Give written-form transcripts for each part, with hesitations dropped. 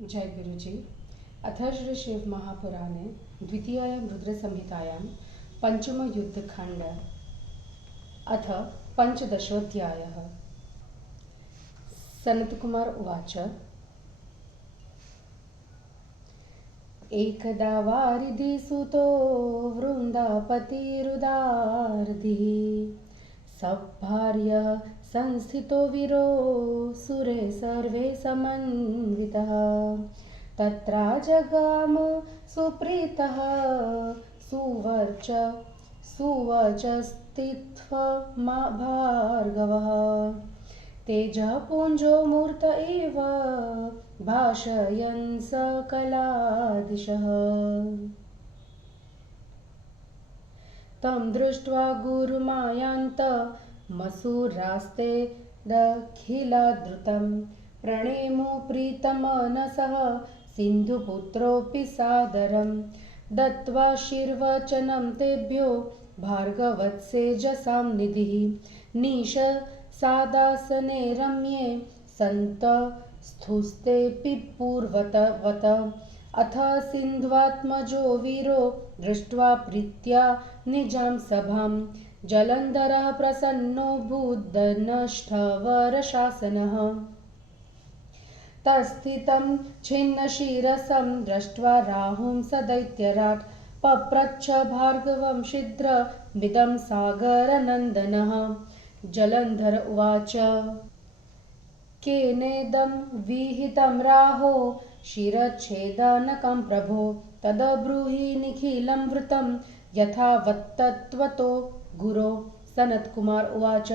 जय गुरुजी। अथ श्री शिव महापुराणे द्वितीयायां रुद्रसंहितायां पंचमयुद्धखण्ड अथ पंचदशोऽध्यायः। सनत्कुमार उवाच। एकदा वारिधिसुतो वृन्दापतिरुदार्धिः सभार्य संस्थितो वीरो सुरे सर्वे समन्वितः तत्रा जगाम सुप्रीतः सुवचस्थित्वा भार्गवः तेजःपुञ्जो मूर्त इव भाषयन् सकलादिशः तं दृष्ट्वा गुरुमायान्तमसुरास्ते दखिलधृतं प्रणेमो प्रीतमनसः सिन्धुपुत्रोऽपि सादरं दत्त्वा शीर्वचनं तेभ्यो भार्गवत्सेजसां निधिः निशसादासने रम्ये सन्तस्थुस्तेऽपि पूर्ववत् अथ सिन्ध्वात्मजो वीरो दृष्ट्वा प्रीत्या निजां सभां जलन्धरः प्रसन्नो बुद्धनष्टवरशासनः तस्थितं छिन्नशिरसं दृष्ट्वा राहुं स दैत्यराट् पप्रच्छ भार्गवं शीघ्रमिदं सागरनन्दनः जलन्धर उवाच। केनेदं विहितं राहो शिरच्छेदनकं प्रभो तदब्रूहि निखिलं वृतं यथावत्तत्वतो गुरो। सनत्कुमार उवाच।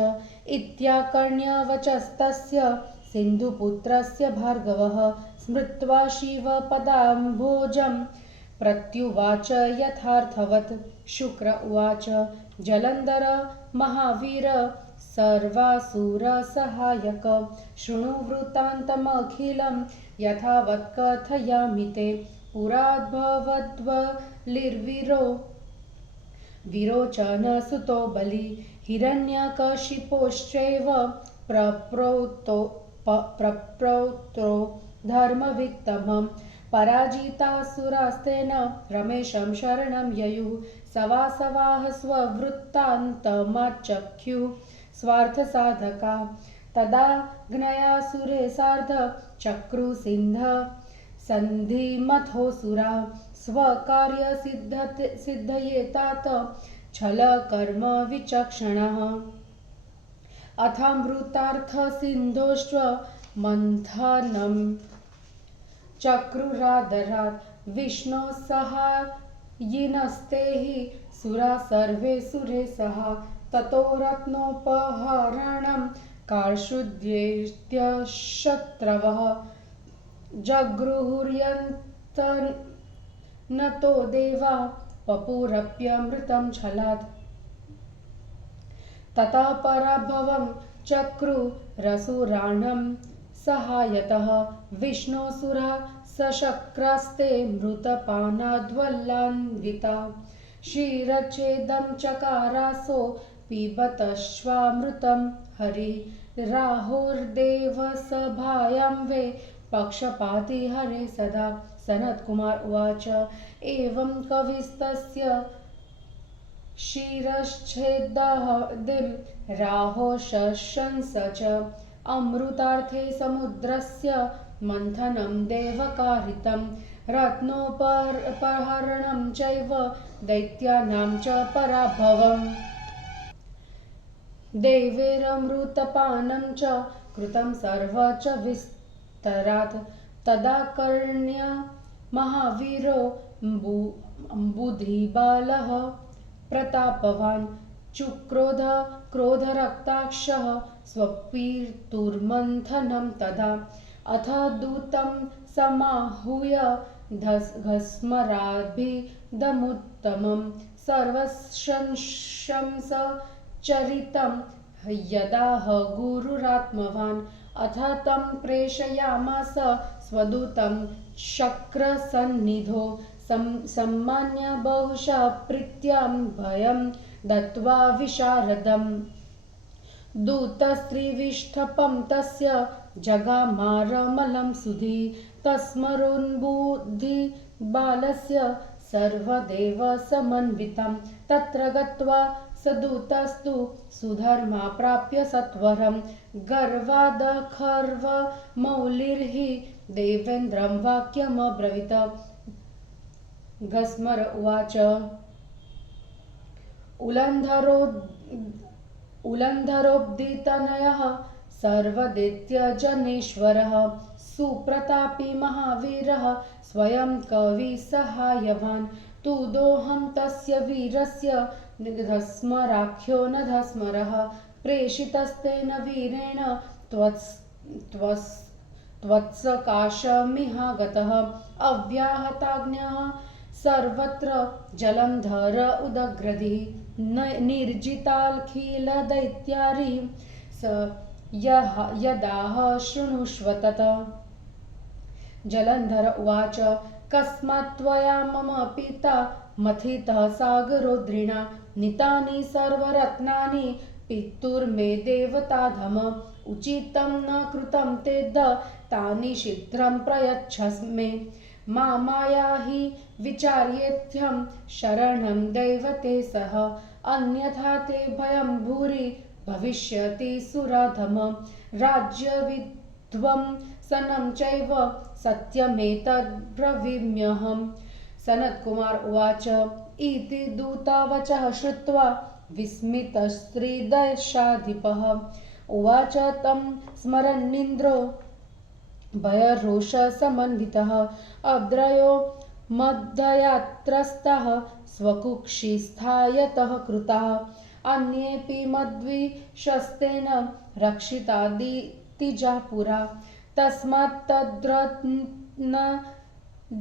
इत्याकर्ण्यवचस्तस्य सिन्धुपुत्रस्य भार्गवः स्मृत्वा शिवपदाम्भोजं प्रत्युवाच यथार्थवत्। शुक्र उवाच। जलन्धर महावीर सर्वासुरसहायक शृणु वृत्तान्तमखिलं यथावत् कथयामि ते। पुराद्भवद्बलिर्वीरो विरोचनसुतो बली हिरण्यकशिपोश्चैव प्रप्रोक्तो धर्मवित्तमं पराजितासुरास्तेन रमेशं शरणं ययुः सवासवाः स्ववृत्तान्तमाचख्युः स्वार्थसाधका तदाज्ञया सार्ध चक्रुसिन्ध सन्धिमथोऽसुरा स्वकार्यसिद्धये तात छलकर्म विचक्षणः अथामृतार्थसिन्धोश्च मन्थनं चक्रुरादरात् विष्णोः सहायिनस्ते हि सुरा सर्वे सुरेशः ततो रत्नोपहरणं कार्षुद्यैत्यशत्रवः जगृहुर्यन्तनतो देवा पपुरप्यमृतं छलात् ततः पराभवं चक्रुरसुराणां सहायतः विष्णोऽसुरा सशक्रास्ते मृतपानाद्वल्लान्विता क्षीरच्छेदं चकारासो पिबतश्वामृतं हरि राहुर्देवसभायां वे पक्षपाती हरे सदा। सनत्कुमार उवाच। एवं कविस्तस्य क्षीरच्छेदादिं राहो शशंस च अमृतार्थे समुद्रस्य मन्थनं देवकारितं रत्नोपहरणं चैव दैत्यानां च पराभवम् देवैरमृतपानं च कृतं सर्व च विस्तरात् तदाकर्ण्य महावीरो बुद्धिबालः प्रतापवान् चुक्रोध क्रोधरक्ताक्षः स्वपितुर्मन्थनं तदा अथ दूतं समाहूय घस्मराभिदमुत्तमं सर्वशंसचरितं यदाह गुरुरात्मवान् अथ तं प्रेषयामास स्वदूतं शक्रसन्निधौ सम्मान्य बहुशः प्रीत्यां भयं दत्त्वा विशारदम् दूतस्त्रिविष्ठपं तस्य जगामारमलं सुधी तस्मरोन्बुद्धि बालस्य सर्वदेव समन्वितं तत्र गत्वा सदूतस्तु सुधर्मा प्राप्य सत्वरं गर्वादखर्वमौलिर्हि देवेन्द्रं वाक्यमब्रवीत। गस्मर उवाच उलन्धरोब्धितनयः सर्वदैत्यजनेश्वरः सुप्रतापी महावीरः स्वयं कविसहायवान् तुदोऽहं तस्य वीरस्य धस्मराख्यो न धस्मरः प्रेषितस्तेन वीरेण त्वत्सकाशमिहागतः अव्याहताज्ञः सर्वत्र जलन्धर उदग्रधिः निर्जिताखिलदैत्यारि स यदाह शृणुष्व तत्। जलन्धर उवाच कस्मात् त्वया मम पिता मथितः सागरोद्रिणा नीतानि सर्वरत्नानि पितुर्मे देवताधम उचितं न कृतं ते तानि शीघ्रं प्रयच्छस्मे माया हि विचार्येत्यहं शरणं दैवते सह अन्यथा ते भयं भूरि भविष्यति सुराधम राज्यविध्वंसनं चैव सत्यमेतद्ब्रवीम्यहम्। सनत्कुमार उवाच इति दूतवचः श्रुत्वा विस्मितस्त्रिदशाधिपः उवाच तं स्मरन्निन्द्रो भयरोषसमन्वितः अद्रयो मध्ययात्रस्थः स्वकुक्षिस्थायतः कृताः अन्येऽपि मद्विशस्तेन रक्षितादितिजा पुरा तस्मात् तद्रत्न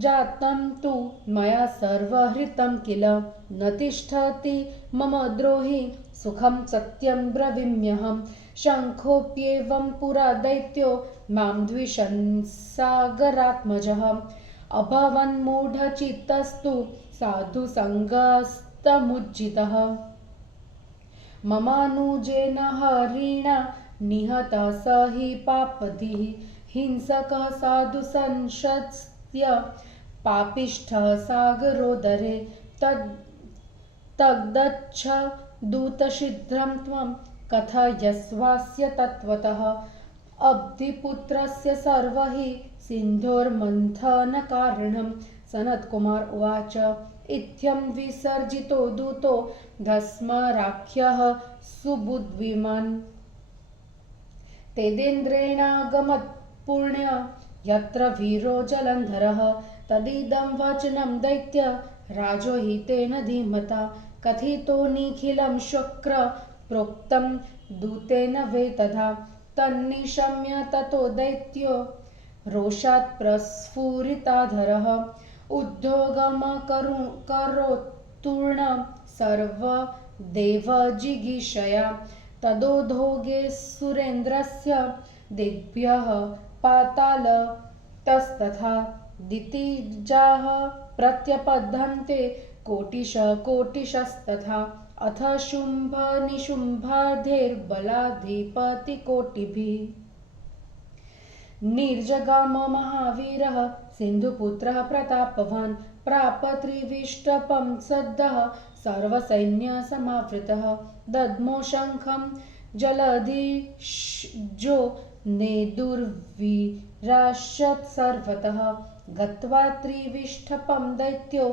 जातं तु मया सर्वहृतं किल न तिष्ठति मम द्रोहि सुखं सत्यं ब्रवीम्यहं शङ्खोऽप्येवं पुरा दैत्यो मां द्विषन्सागरात्मजः अभवन्मूढचित्तस्तु साधुसङ्गस्तमुज्जितः ममानुजेन हरिणा निहतः स हि पापधिः हिंसकः साधुसंशत्य पापिष्ठः सागरोदरे तद्गच्छ दूतशीघ्रं त्वं कथयस्वास्य तत्त्वतः अब्धिपुत्रस्य सर्व हि सिन्धोर्मन्थनकारणं। सनत्कुमार उवाच इत्थं विसर्जितो दूतो धस्मराख्यः सुबुद्धिमान् तेदेन्द्रेणागमत्पुण्य यत्र वीरो जलन्धरः तदिदं वचनं दैत्य राजोहितेन धीमता कथितो निखिलं शक्र प्रोक्तं दूतेन वै तथा तन्निशम्य ततो दैत्यो रोषात् प्रस्फुरिताधरः उद्योगमकरोत्तूर्ण सर्वदेवजिगीषया तदोद्योगे सुरेन्द्रस्य दिग्भ्यः पातालतस्तथा दितिजाः प्रत्यपद्यन्ते कोटिशस्तथा अथ शुम्भ निशुम्भार्धैर्बलाधिपतिकोटिभिः निर्जगाम महावीरः सिन्धुपुत्रः प्रतापवान् प्राप त्रिविष्टपं सद्यः सर्वसैन्यसमावृतः दद्मो शङ्खं जलधिजो नेदुर्विराश्यत् सर्वतः गत्वा त्रिविष्टपं दैत्यो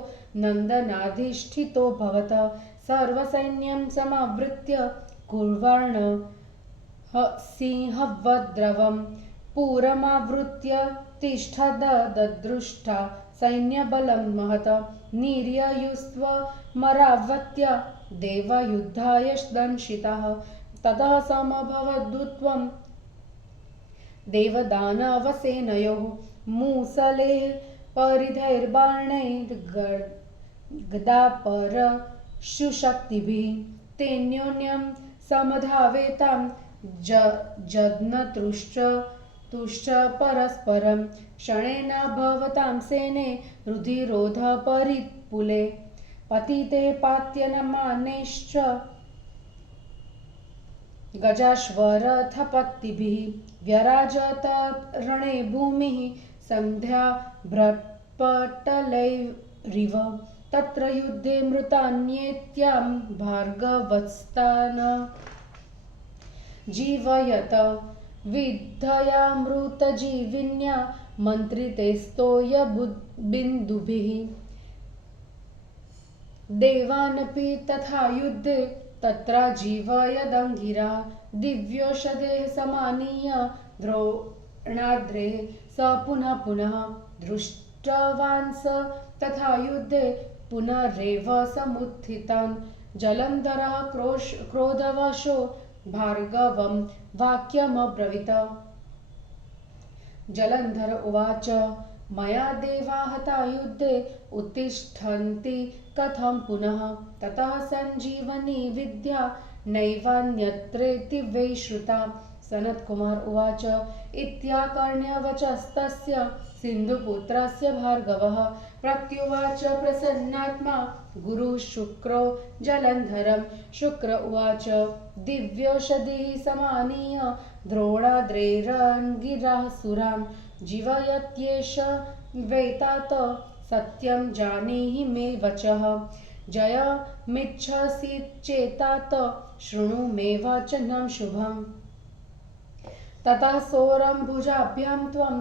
नन्दनाधिष्ठितो भवत सर्वसैन्यं समावृत्य कुर्वाण सिंहवद्रवम् पुरमावृत्य तिष्ठद ददृष्टा सैन्यबलं महत निर्ययुस्त्वमरावत्य देवयुद्धाय दंशिताः ततः समभवद्युत्वं देवदानवसेनयोः मूसलेः परिधैर्बाणैर्गदापरशुशक्तिभिः तेन्योन्यं समधावेतां जघ्नतुष्ट परस्परं क्षणेन भवतां सेने रुधिरोध परिपुले पतिते पात्यनमानेश्च गजाश्वरथपत्तिभिः व्यराजत रणे भूमिः सन्ध्या भ्रट्पटलैरिव तत्र युद्धे मृतान्येत्यां भार्गवस्तान् जीवयत विद्धयामृतजीविन्या मन्त्रितेस्तोयबिन्दुभिः देवानपि तथा युद्धे तत्र जीवयदङ्गिरा दिव्योषधेः समानीय द्रोणाद्रेः स पुनः पुनः दृष्टवान् स तथा युद्धे पुनरेव समुत्थितान् जलन्धरः क्रोधवशो भार्गवं वाक्यमब्रवीत् जलन्धर उवाच मया देवा हता युद्धे उत्तिष्ठन्ति कथं पुनः ततः सञ्जीवनी विद्या नैवान्यत्रेति वै श्रुता सनत्कुमार उवाच इत्याकर्ण्यवचस्तस्य सिन्धुपुत्रस्य भार्गवः प्रत्युवाच प्रसन्नात्मा गुरुः शुक्रो जलन्धरं शुक्र उवाच दिव्योषधिः समानीय द्रोणाद्रेरङ्गिराः सुरान् जीवयत्येष वैतात सत्यं जानीहि मे वचः जयमिच्छसि चेतात शृणु मे वचनं शुभम् ततः सौरम्भुजाभ्यां त्वं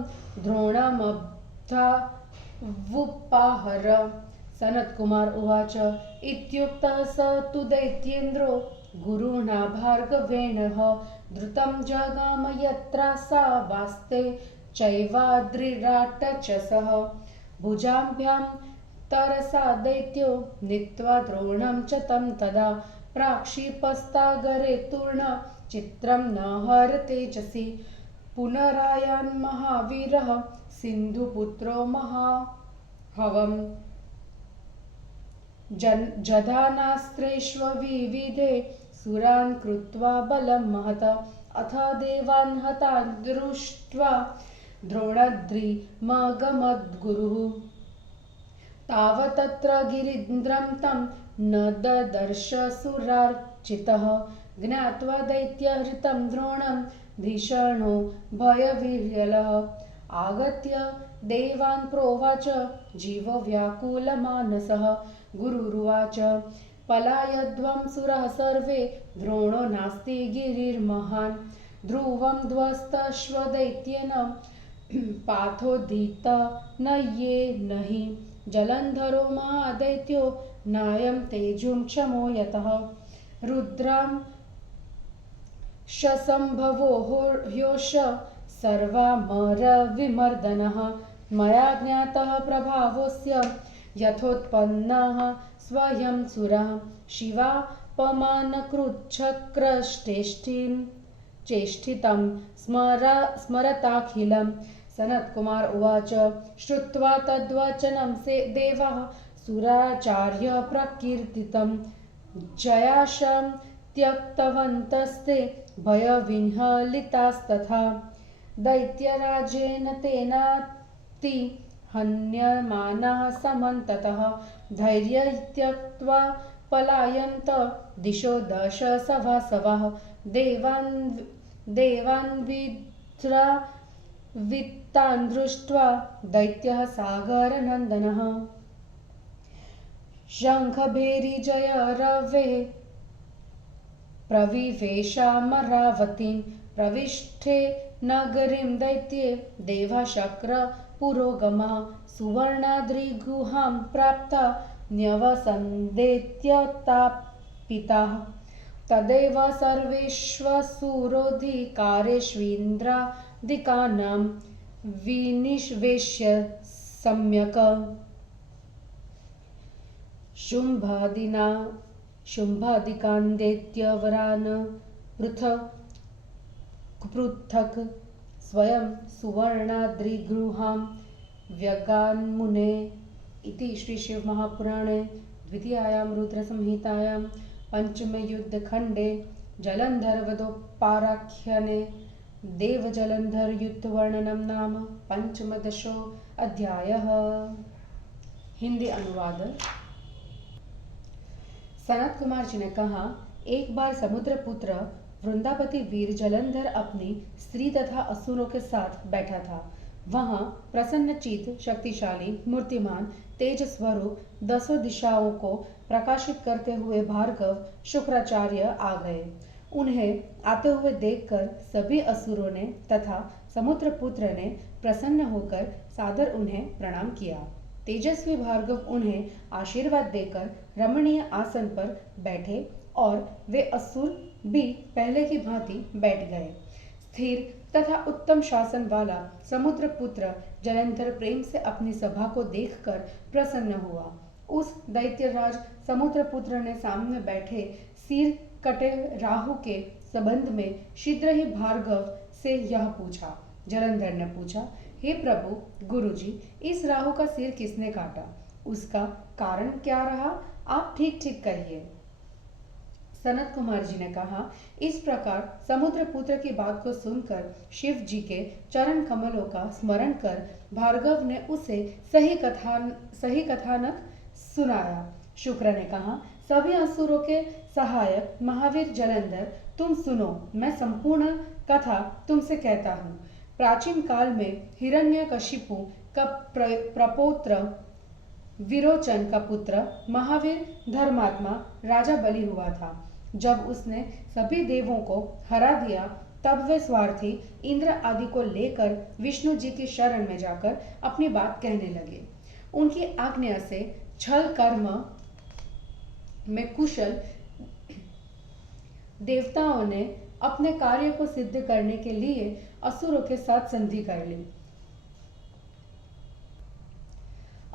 द्रोणमब्धावुपाहर सनत्कुमार उवाच इत्युक्तः स तु दैत्येन्द्रो गुरुणा भार्गवेणः द्रुतं जगाम यत्रा सा वास्ते चैवाद्रिराटचसः भुजाभ्यां तरसा दैत्यो नीत्वा द्रोणं च तं तदा प्राक्षिपस्तागरे तूर्ण चित्रं न हर तेजसि पुनरायान् महावीरः सिन्धुपुत्रो महाहवम् जधानास्त्रेष्वविविधे सुरान् कृत्वा बलं महत अथ देवान् हतान् दृष्ट्वा द्रोणाद्रिमगमद्गुरुः तावतत्र गिरीन्द्रं तं न ददर्श सुरार्चितः ज्ञात्वा दैत्यहृतं द्रोणं भीषणो भयविह्वलः आगत्य देवान् प्रोवाच जीवो व्याकुलमानसः गुरुरुवाच पलायध्वं सुरः सर्वे द्रोणो नास्ति गिरिर्महान् ध्रुवं ध्वस्तश्वदैत्येन पाथोदित न ये नहि जलन्धरो महादैत्यो नायं तेजुं क्षमो यतः रुद्रां शसम्भवो ह्योष सर्वामरविमर्दनः मया ज्ञातः प्रभावोऽस्य यथोत्पन्नः स्वयं सुरः शिवापमानकृच्छक्रश्चेष्टिं चेष्टितं स्मरताखिलं सनत्कुमार उवाच श्रुत्वा तद्वचनं देवः सुराचार्य प्रकीर्तितं जयाशं त्यक्तवन्तस्ते भयविह्वलितास्तथा दैत्यराजेन तेनाति हन्यमानाः समन्ततः धैर्यं त्यक्त्वा पलायन्त दिशो दश सभासवाः देवान् दृष्ट्वा दैत्यः सागरनन्दनः शङ्खभेरीजयरवेः प्रविवेशामरावतीं प्रविष्टे नगरीं दैत्ये देवशक्र पुरोगमः सुवर्णाद्रिगुहां प्राप्ता न्यवसन्देत्यतापिताः तदेव सर्वेष्वसुरोऽधिकारेष्वीन्द्रादिकानां विनिवेश्य सम्यक् शुम्भादिकान् दैत्यवरान् पृथक् स्वयं सुवर्णाद्रिगुहां व्यगान्मुने इति श्री शिव महापुराणे द्वितीयायां रुद्रसंहितायां पंचमे युद्धखण्डे जलन्धरवधोपाख्याने देवजलन्धर युद्धवर्णनं नाम पंचमदशो अध्यायः। हिंदी अनुवाद। सनत कुमार जी ने कहा, एक बार समुद्रपुत्र वृंदावती वीर जलंधर अपनी स्त्री तथा असुरों के साथ बैठा था। वहां प्रसन्नचित्त, शक्तिशाली, मूर्तिमान, तेज स्वरूप, दसों दिशाओं को प्रकाशित करते हुए भार्गव शुक्राचार्य आ गए। उन्हें आते हुए देखकर सभी असुरों ने तथा समुद्रपुत्र ने प्रसन्न होकर सादर उन्हें प्रणाम किया। तेजस्वी भार्गव उन्हें आशीर्वाद देकर रमणीय आसन पर बैठे और वे असुर भी पहले की भांति बैठ गए। स्थिर तथा उत्तम शासन वाला समुद्रपुत्र जलंधर प्रेम से अपनी सभा को देखकर प्रसन्न हुआ। उस दैत्यराज समुद्रपुत्र ने सामने बैठे सिर कटे राहु के संबंध में शीघ्र ही भार्गव से यह पूछा। जलंधर ने पूछा, हे प्रभु गुरुजी, इस राहु का सिर किसने काटा? उसका कारण क्या रहा? आप ठीक ठीक कहिए। सनत कुमार जी ने कहा, इस प्रकार समुद्रपुत्र की बात को सुनकर शिव जी के चरण कमलों का स्मरण कर भार्गव ने उसे सही कथानक सुनाया। शुक्र ने कहा, सभी असुरों के सहायक महावीर जलंधर, तुम सुनो, मैं संपूर्ण कथा तुमसे कहता हूँ। प्राचीन काल में हिरण्यकशिपु का प्रपौत्र विरोचन का पुत्र महावीर धर्मात्मा राजा बलि हुआ था। जब उसने सभी देवों को हरा दिया, तब वे स्वार्थी इंद्र आदि को लेकर विष्णु जी की शरण में जाकर अपनी बात कहने लगे। उनकी आज्ञा से छल कर्म में कुशल देवताओं ने अपने कार्य को सिद्ध करने के लिए असुरों के साथ संधि कर ली।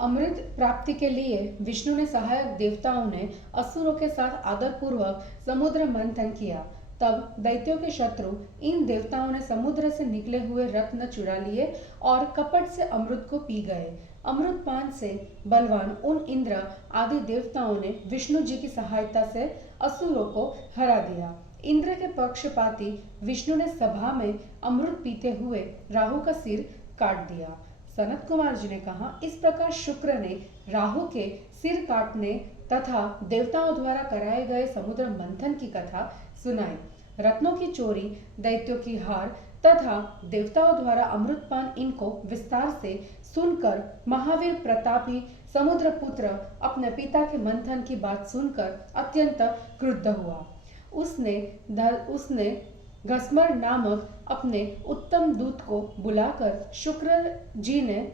अमृत प्राप्ति के लिए विष्णु ने सहायक देवताओं ने असुरों के साथ आदरपूर्वक समुद्र मंथन किया। तब दैत्यों के शत्रु इन देवताओं ने समुद्र से निकले हुए रत्न चुरा लिए और कपट से अमृत को पी गए। अमृत पान से बलवान उन इंद्र आदि देवताओं ने विष्णु जी की सहायता से असुरों को हरा दिया। इंद्र के पक्षपाती विष्णु ने सभा में अमृत पीते हुए राहु का सिर काट दिया। सनत कुमार जी ने कहा, इस प्रकार शुक्र ने राहु के सिर काटने तथा देवताओं द्वारा कराए गए समुद्र मंथन की कथा सुनाई। रत्नों की चोरी, दैत्यों की हार तथा देवताओं द्वारा अमृतपान इनको विस्तार से सुनकर महावीर प्रतापी समुद्रपुत्र अपने पिता के मंथन की बात सुनकर अत्यंत क्रुद्ध हुआ। उसने घस्मर नामक अपने उत्तम दूत को बुलाकर शुक्र जी ने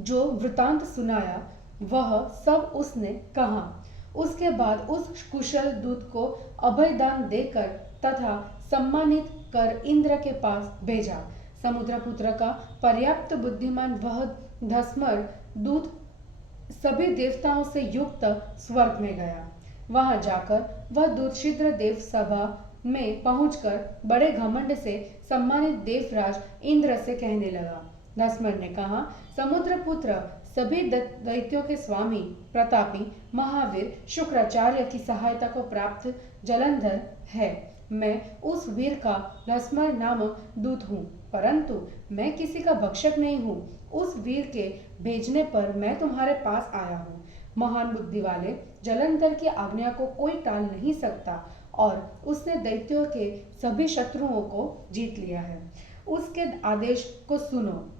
जो वृतांत सुनाया वह सब उसने कहा। उसके बाद उस कुशल दूत को अभयदान देकर तथा सम्मानित कर इंद्र के पास भेजा। समुद्रपुत्र का पर्याप्त बुद्धिमान वह धस्मर दूत सभी देवताओं से युक्त स्वर्ग में गया। वहां जाकर वह दूत शीघ्र देव सभा में पहुंचकर बड़े घमंड से सम्मानित देवराज इंद्र से कहने लगा। धस्मर ने कहा, समुद्रपुत्र सभी दैत्यों के स्वामी प्रतापी महावीर शुक्राचार्य की सहायता को प्राप्त जलंधर है। मैं उस वीर का धस्मर नामक दूत हूँ, परंतु मैं किसी का भक्षक नहीं हूँ। उस वीर के भेजने पर मैं तुम्हारे पास आया हूँ। महान बुद्धि वाले जलंधर की आज्ञा को कोई टाल नहीं सकता और उसने दैत्यों के सभी शत्रुओं को जीत लिया है। उसके आदेश को सुनो।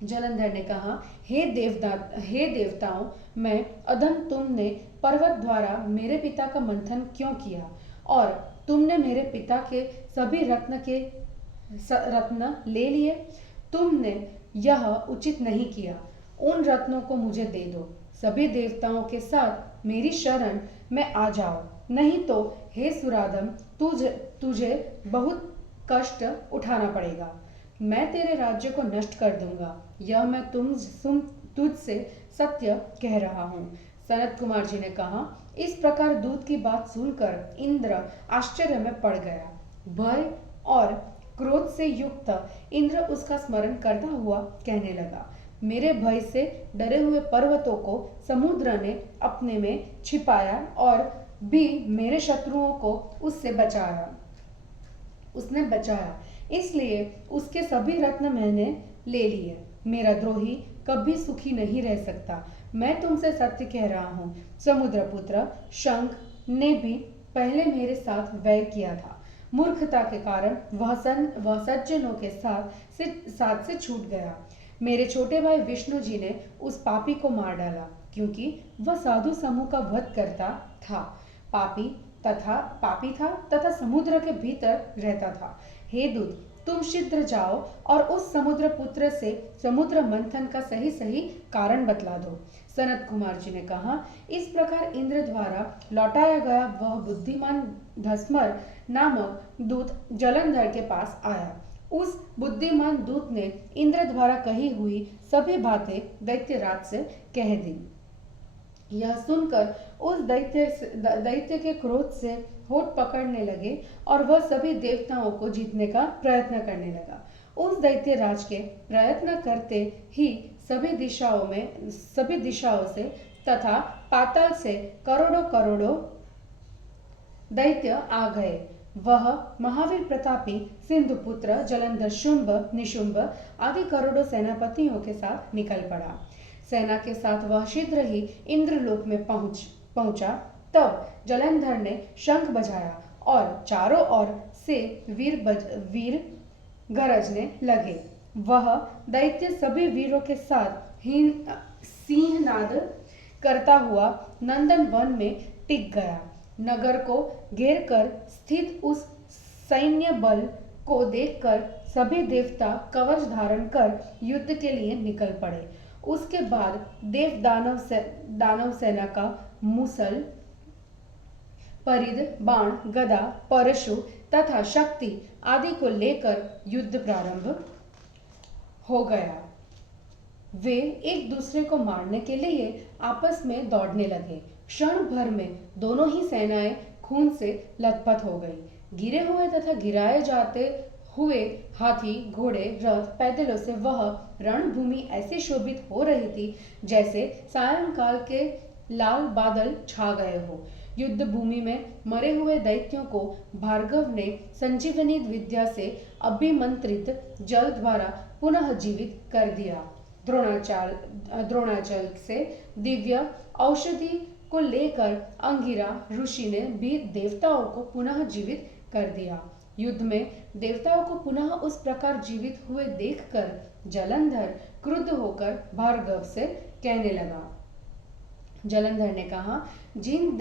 जलंधर ने कहा, हे देवताओं, मैं अधम तुमने पर्वत द्वारा मेरे पिता का मंथन क्यों किया और तुमने मेरे पिता के सभी रत्न ले लिए। तुमने यह उचित नहीं किया। उन रत्नों को मुझे दे दो। सभी देवताओं के साथ मेरी शरण में आ जाओ, नहीं तो हे सुरादम, तुझे बहुत कष्ट उठाना पड़ेगा। मैं तेरे राज्य को नष्ट कर दूंगा। यह मैं तुझसे सत्य कह रहा हूँ। सनत कुमार जी ने कहा, इस प्रकार दूत की बात सुनकर इंद्र आश्चर्य में पड़ गया। भय और क्रोध से युक्त इंद्र उसका स्मरण करता हुआ कहने लगा, मेरे भय से डरे हुए पर्वतों को समुद्र ने अपने में छिपाया और भी मेरे शत्रुओं को उसने बचाया, इसलिए उसके सभी रत्न मैंने ले लिए। मेरा द्रोही कभी सुखी नहीं रह सकता। मैं तुमसे सत्य कह रहा हूँ। समुद्रपुत्र शंख ने भी पहले मेरे साथ वैर किया था। मूर्खता के कारण वह सज्जनों के साथ से छूट गया। मेरे छोटे भाई विष्णु जी ने उस पापी को मार डाला, क्योंकि वह साधु समूह का वध करता था, पापी था तथा समुद्र के भीतर रहता था। हे दूत, तुम शीघ्र जाओ और उस समुद्र पुत्र से समुद्र मंथन का सही सही कारण बतला दो। सनत कुमार जी ने कहा, इस प्रकार इंद्र द्वारा लौटाया गया वह बुद्धिमान धस्मर नामक दूत जलंधर के पास आया। उस बुद्धिमान दूत ने इंद्र द्वारा कही हुई सभी बातें दैत्यराज से कह दी। यह सुनकर उस दैत्य के क्रोध से होठ पकड़ने लगे और वह सभी देवताओं को जीतने का प्रयत्न करने लगा। उस दैत्य राज के प्रयत्न करते ही सभी दिशाओं से तथा पाताल से करोड़ों दैत्य आ गए। वह महावीर प्रतापी सिंधुपुत्र जलंधर शुंभ निशुंभ आदि करोड़ों सेनापतियों के साथ निकल पड़ा। सेना के साथ वह शीघ्र ही इंद्रलोक में पहुंचा। तब जलंधर ने शंख बजाया और चारों ओर से वीर गरजने लगे। वह दैत्य सभी वीरों के साथ सिंहनाद करता हुआ नंदन वन में टिक गया। नगर को घेर कर स्थित उस सैन्य बल को देखकर सभी देवता कवच धारण कर युद्ध के लिए निकल पड़े। उसके बाद दानव सेना का मुसल, परिद, बाण, गदा, परशु तथा शक्ति आदि को लेकर युद्ध प्रारंभ हो गया। वे एक दूसरे को मारने के लिए आपस में दौड़ने लगे। क्षण भर में दोनों ही सेनाएं खून से लथपथ हो गई। गिरे हुए तथा गिराए जाते हुए हाथी, घोड़े, रथ, पैदलों से वह रणभूमि ऐसे शोभित हो रही थी जैसे सायंकाल के लाल बादल छा गए हो। युद्ध भूमि में मरे हुए दैत्यों को भार्गव ने संजीवनी विद्या से अभिमंत्रित जल द्वारा पुनः जीवित कर दिया। द्रोणाचल से दिव्य औषधि को लेकर अंगिरा ऋषि ने भी देवताओं को पुनः जीवित कर दिया। युद्ध में देवताओं को पुनः उस प्रकार जीवित हुए देखकर जलंधर क्रुद्ध होकर भार्गव से कहने लगा। जलंधर ने कहा, जिन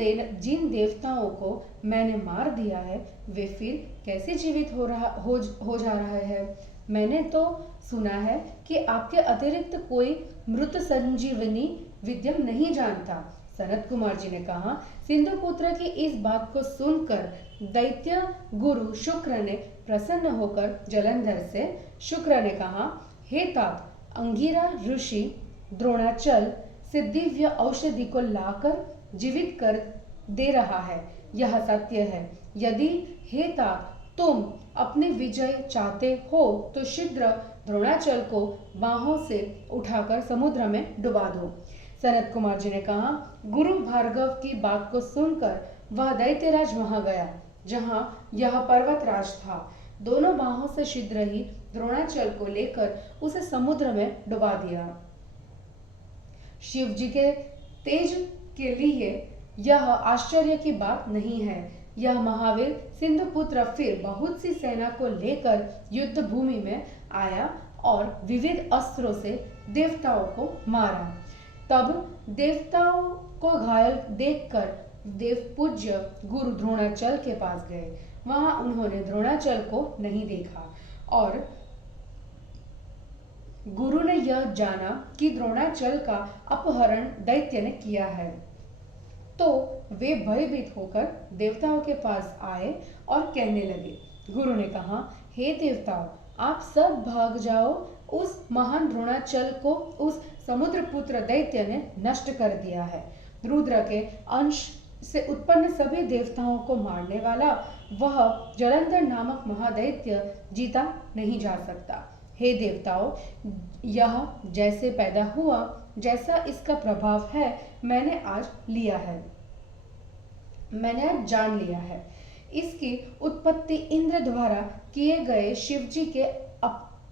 देवताओं को मैंने मार दिया है वे फिर कैसे जीवित हो जा रहे हैं? मैंने तो सुना है कि आपके अतिरिक्त कोई मृत संजीवनी विद्या नहीं जानता। सनत कुमार जी ने कहा, सिंधुपुत्र की इस बात को सुनकर दैत्य गुरु शुक्र ने प्रसन्न होकर जलंधर ने कहा, हे तात, अंगिरा ऋषि द्रोणाचल से दिव्य औषधि को लाकर जीवित कर दे रहा है, यह सत्य है। यदि हे तात तुम अपनी विजय चाहते हो तो शीघ्र द्रोणाचल को बाहों से उठाकर समुद्र में डुबा दो। सनत कुमार जी ने कहा, गुरु भार्गव की बात को सुनकर वह दैत्यराज वहां गया जहां यह पर्वतराज था। दोनों बाहों से शीघ्र ही द्रोणाचल को लेकर उसे समुद्र में डुबा दिया। शिव जी के तेज के लिए यह आश्चर्य की बात नहीं है। यह महावीर सिंधुपुत्र फिर बहुत सी सेना को लेकर युद्ध भूमि में आया और विविध अस्त्रों से देवताओं को मारा। तब देवताओं को घायल देखकर देव पूज्य गुरु द्रोणाचल के पास गए। वहां उन्होंने द्रोणाचल को नहीं देखा और गुरु ने यह जाना कि द्रोणाचल का अपहरण दैत्य ने किया है, तो वे भयभीत होकर देवताओं के पास आए और कहने लगे। गुरु ने कहा, हे देवताओं, आप सब भाग जाओ। उस महान द्रोणाचल को उस समुद्रपुत्र दैत्य ने नष्ट कर दिया है। रुद्र के अंश से उत्पन्न सभी देवताओं को मारने वाला वह जलंधर नामक महादैत्य जीता नहीं जा सकता। हे देवताओं, यह जैसे पैदा हुआ, जैसा इसका प्रभाव है, मैंने आज जान लिया है। इसकी उत्पत्ति इंद्र द्वारा किए गए शिव जी के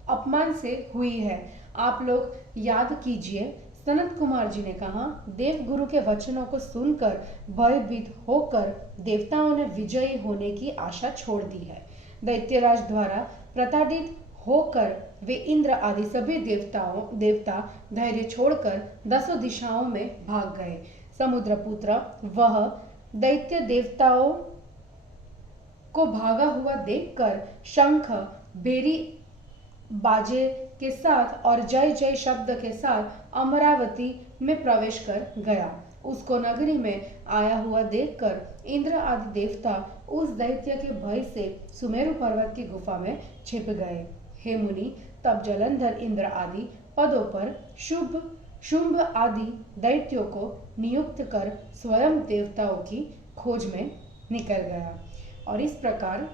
अपमान से हुई है। आप लोग याद कीजिए, सनत कुमार जी ने कहा, देवगुरु के वचनों को सुनकर भयभीत होकर देवताओं ने विजयी होने की आशा छोड़ दी है। दैत्यराज द्वारा प्रताड़ित होकर वे इंद्र आदि सभी देवता धैर्य छोड़कर 10 दिशाओं में भाग गए। समुद्रपुत्र वह दैत्य देवताओं को भागा हुआ देखकर शंख भेरी बाजे के साथ और जय जय शब्द के साथ अमरावती में प्रवेश कर गया। उसको नगरी में आया हुआ देखकर इंद्र आदि देवता उस दैत्य के भय से सुमेरु पर्वत की गुफा में छिप गए। हे मुनि, तब जलंधर इंद्र आदि पदों पर शुंभ आदि दैत्यों को नियुक्त कर स्वयं देवताओं की खोज में निकल गया। और इस प्रकार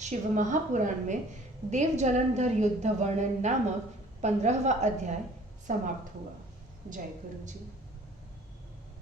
शिव महापुराण में देव जलंधर युद्ध वर्णन नामक 15वां अध्याय समाप्त हुआ। जय गुरु जी।